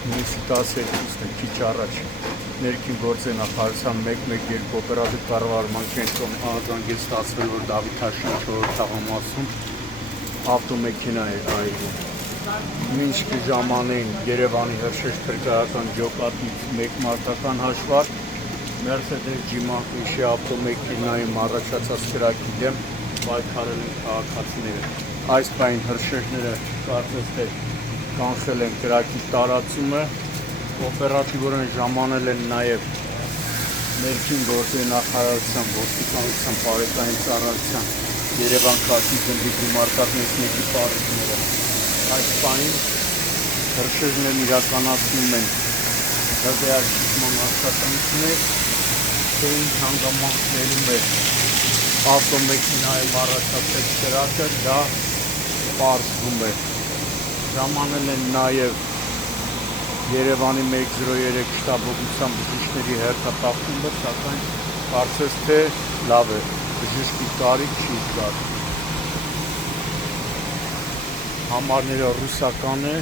Հունիսի 12-ն է քիչ առաջ ներքին գործերի նախարարության 112 օպերատիվ կառավարման կենտրոն արձանգել ստացվել, որ Դավիթ Հաշյան 4-րդ թաղամասում ավտոմեքենա է այրվում։ Մինչ ժամանին Երևանի Հրշեջ փրկարարական ջոկատից մեկ մարտական հաշվարկ Mercedes G-Mancusi ավտոմեքենայում առաջացած կրակի դեմ պայքարել են քաղաքացիները։ Այս պահին հրշեջները կարծես թե կանխել են կրակի տարածումը, օպերատիվորեն ժամանել են նաև ներքին գործերի նախարարության, ոստիկանության, բարեկային ծառայության, Երևան քաղաքի գնդի գումարտակներից մեկի պարիսները։ Այս պահին հրշեջներն իրականացնում են հրդեհաշիջման աշխատանքներ, թե ինչ հանգամանքներում է ավտոմեքենայում առաջացած կրակը, դա պարզվում է։ Ժամանել են նաև Երևանի 103 շտաբօգնության բժիշկների հերթապահումը, սակայն կարծես թե լավ է, բժշկի կարիք չի զգալ։ Համարները ռուսական է։